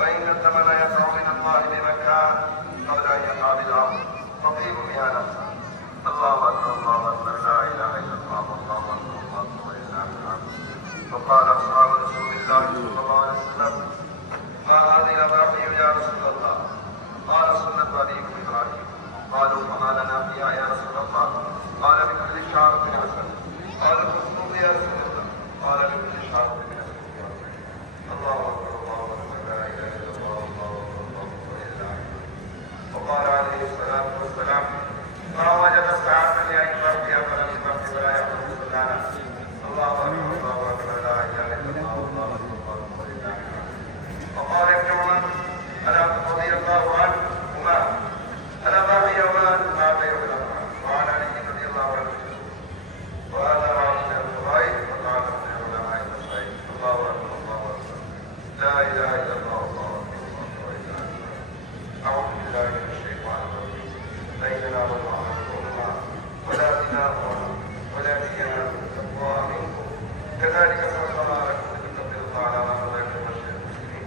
وإن الدم لا يقع من الله بمكان قبل أن يقع بالأرض تطيب بها نفسه. الله أكبر الله أكبر لا إله إلا الله والله أكبر الله أكبر ولله الحمد. وقال أصحاب رسول الله صلى الله عليه وسلم: ما هذه الأضاحي يا رسول الله؟ قال: سنة أبيكم إبراهيم. قالوا: فما لنا فيها يا رسول الله؟ قال: بكل شعرة حسنة. قال: خذوا يا رسول الله. قال: بكل شعرة حسنة. الله أكبر الله أكبر لا إله إلا الله والله أكبر الله أكبر ولله الحمد. وقال عليه الصلاة والسلام: ما وجد ساعة لأن يبقي فلم يبقي فلا يأخذ سنانا. الله أكبر الله أكبر لا إله إلا الله والله أكبر الله أكبر ولله الحمد. وقال ابن عمر رضي الله عنهما: ألا ما هي يومان ما بين الأمر. وعن علي رضي الله عنه: وهذا رأي من الفضائل وقال من علماء المسائل. الله أكبر الله أكبر لا إله إلا الله والله أكبر الله أكبر ولله الحمد. أعوذ بالله من الشيطان الرجيم. بيننا والله أمرنا ولا دماؤنا ولا ديانا تقوى منكم كذلك فرضنا لكم لتكبروا الله على ما هداكم وبشر المسلمين.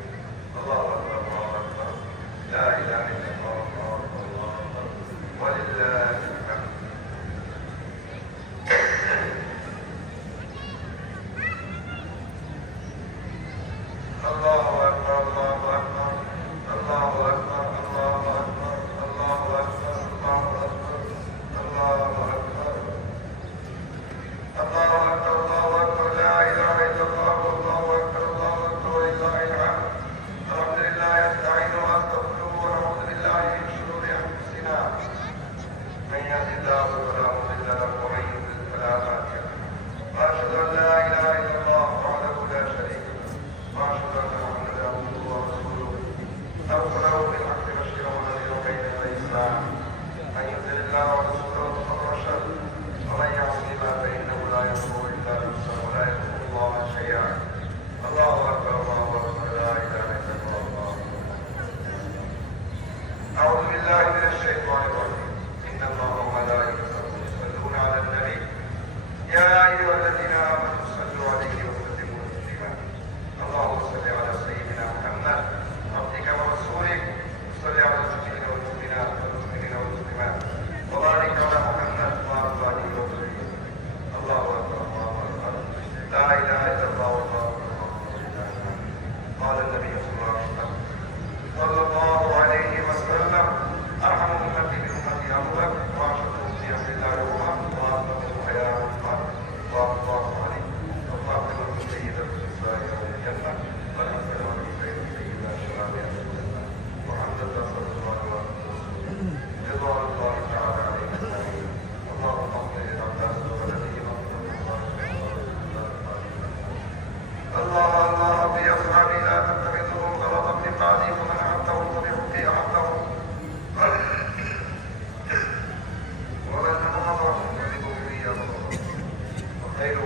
الله أكبر الله أكبر لا إله إلا الله والله أكبر الله أكبر ولله الحمد. الله أكبر الله أكبر الله أكبر الله أكبر الله أكبر الله أكبر الله أكبر الله أكبر الله أكبر لا إله إلا الله والله أكبر الله أكبر ولله الحمد. الحمد لله نستعين ونستغفره ونعوذ بالله من شرور أنفسنا. من يهد الله فلا مضل له ومن يضلل فلا هادي له. وأشهد أن لا إله إلا الله وحده لا شريك له وأشهد أن محمدا عبده ورسوله أرسله بالحق بشيرا ونذيرا بين يدي الساعة. من يطع الله ورسوله فقد رشد ومن يعصهما فإنه لا يضر إلا نفسه ولا يضر الله شيئا. الله أكبر الله أكبر لا إله إلا الله والله أكبر. أعوذ بالله من الشيطان الرجيم. إن الله وملائكته يصلون على النبي يا أيها الذين آمنوا صلوا عليه وسلموا تسليما. اللهم صل على سيدنا محمد عبدك ورسولك. صل على المؤمنين والمؤمنات والمسلمين والمسلمات وبارك على محمد وعلى آله وصحبه. الله أكبر الله أكبر لا إله إلا الله والله أكبر ولله الحمد. قال النبي صلى الله عليه وسلم: أرحم أمتي بأمتي أبو بكر وأشهدهم في أمر الله عمر وأصدقهم حياء عمر وأبو علي وفاطمة سيدة النساء يوم الجنة والحسن والحسين سيدا شباب أهل الجنة وحمزة صلى الله عليه وسلم رضوان الله تعالى عليهم أجمعين. اللهم اغفر للعباس وولده الله الله في أصحابي لا تتخذهم غلطا من بعدي ومن أحبهم فبحبي أحبهم ومن أبغضهم فببغضي أبغضهم وخير